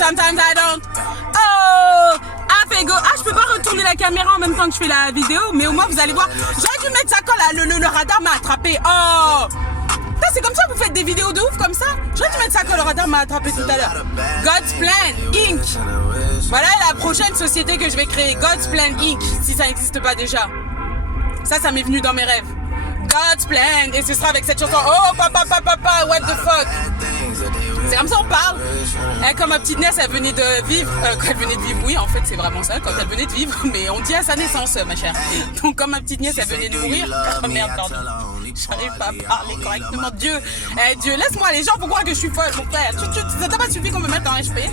sometimes I don't. Oh, I fais go. Ah, je peux pas retourner la caméra en même temps que je fais la vidéo, mais au moins vous allez voir. J'aurais dû mettre ça quand le radar m'a attrapé. Oh, c'est comme ça que vous faites des vidéos de ouf comme ça. J'aurais dû mettre ça quand le radar m'a attrapé tout à l'heure. God's Plan Inc. Voilà la prochaine société que je vais créer. God's Plan Inc. Si ça n'existe pas déjà. Ça m'est venu dans mes rêves. God's Plan. Et ce sera avec cette chanson. Oh papa, what the fuck. C'est comme ça on parle. Quand ma petite nièce elle venait de vivre. Quand elle venait de vivre, oui en fait c'est vraiment ça. Quand elle venait de vivre. Mais on dit à sa naissance ma chère. Donc quand ma petite nièce elle venait de mourir. Oh merde pardon. J'arrive pas à parler correctement. Dieu, Dieu, laisse-moi, les gens vont croire que je suis folle, mon frère. Ça t'a pas suffi qu'on me mette en HP.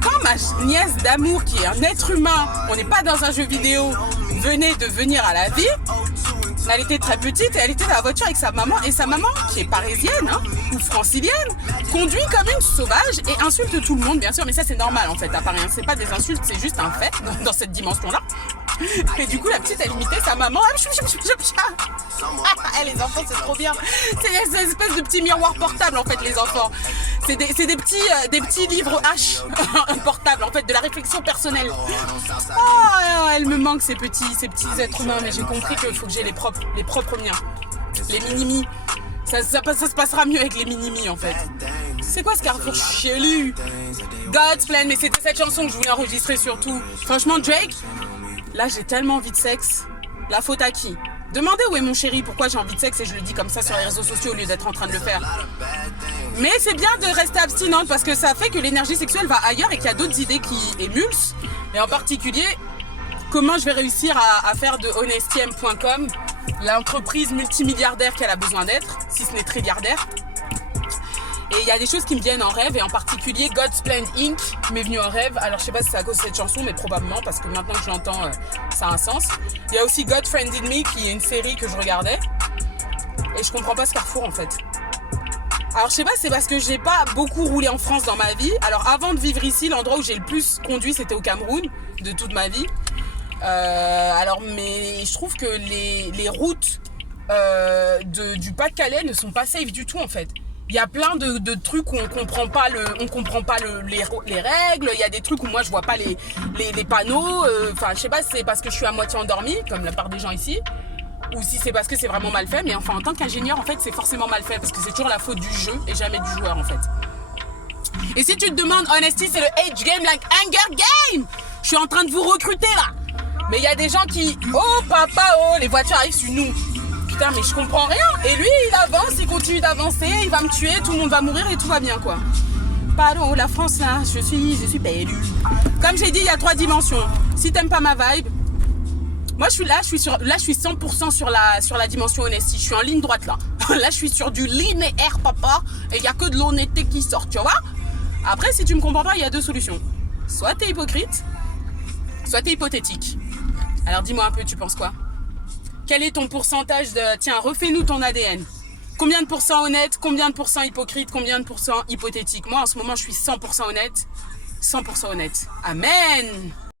Quand ma nièce d'amour, qui est un être humain, on n'est pas dans un jeu vidéo, venait de venir à la vie, elle était très petite et elle était dans la voiture avec sa maman. Et sa maman, qui est parisienne ou francilienne, conduit comme une sauvage et insulte tout le monde, bien sûr. Mais ça, c'est normal en fait, à part rien. C'est pas des insultes, c'est juste un fait dans cette dimension-là. Et du coup, la petite, elle imitait sa maman. Les enfants, c'est trop bien. C'est des espèces de petits miroirs portables, en fait, les enfants. C'est des petits livres H portables, en fait, de la réflexion personnelle. Oh, elle me manque, ces petits êtres humains. Mais j'ai compris qu'il faut que j'ai les propres miens. Les mini-mi. Ça se passera mieux avec les mini-mi, en fait. C'est quoi ce carrefour chelou? God's Plan. Mais c'était cette chanson que je voulais enregistrer surtout. Franchement, Drake... Là, j'ai tellement envie de sexe. La faute à qui? Demandez où est mon chéri, pourquoi j'ai envie de sexe et je le dis comme ça sur les réseaux sociaux au lieu d'être en train de le faire. Mais c'est bien de rester abstinente parce que ça fait que l'énergie sexuelle va ailleurs et qu'il y a d'autres idées qui émulsent. Et en particulier, comment je vais réussir à faire de honestiem.com l'entreprise multimilliardaire qu'elle a besoin d'être, si ce n'est trilliardaire. Et il y a des choses qui me viennent en rêve, et en particulier God's Plan Inc. m'est venu en rêve. Alors je sais pas si c'est à cause de cette chanson, mais probablement, parce que maintenant que je l'entends, ça a un sens. Il y a aussi God Friended Me, qui est une série que je regardais. Et je comprends pas ce carrefour en fait. Alors je sais pas, c'est parce que j'ai pas beaucoup roulé en France dans ma vie. Alors avant de vivre ici, l'endroit où j'ai le plus conduit, c'était au Cameroun, de toute ma vie. Mais je trouve que les routes du Pas-de-Calais ne sont pas safe du tout en fait. Il y a plein de trucs où on comprend pas les règles. Il y a des trucs où moi je vois pas les panneaux. Enfin, je sais pas si c'est parce que je suis à moitié endormie, comme la part des gens ici, ou si c'est parce que c'est vraiment mal fait. Mais enfin, en tant qu'ingénieur, en fait, c'est forcément mal fait parce que c'est toujours la faute du jeu et jamais du joueur, en fait. Et si tu te demandes, Honesty, c'est le age game like Hunger Game. Je suis en train de vous recruter là. Mais il y a des gens qui, oh papa, oh, les voitures arrivent sur nous. Putain, mais je comprends rien. Et lui, il avance, il continue d'avancer, il va me tuer, tout le monde va mourir et tout va bien, quoi. Pardon, la France, là, je suis perdu. Comme j'ai dit, il y a 3 dimensions. Si t'aimes pas ma vibe, moi, je suis 100% sur la dimension honesty. Je suis en ligne droite, là. Là, je suis sur du linéaire, papa. Et il n'y a que de l'honnêteté qui sort, tu vois. Après, si tu me comprends pas, il y a 2 solutions. Soit t'es hypocrite, soit t'es hypothétique. Alors, dis-moi un peu, tu penses quoi? Quel est ton pourcentage de... Tiens, refais-nous ton ADN. Combien de pourcents honnête? Combien de pourcents hypocrite? Combien de pourcents hypothétique? Moi, en ce moment, je suis 100% honnête. 100% honnête. Amen!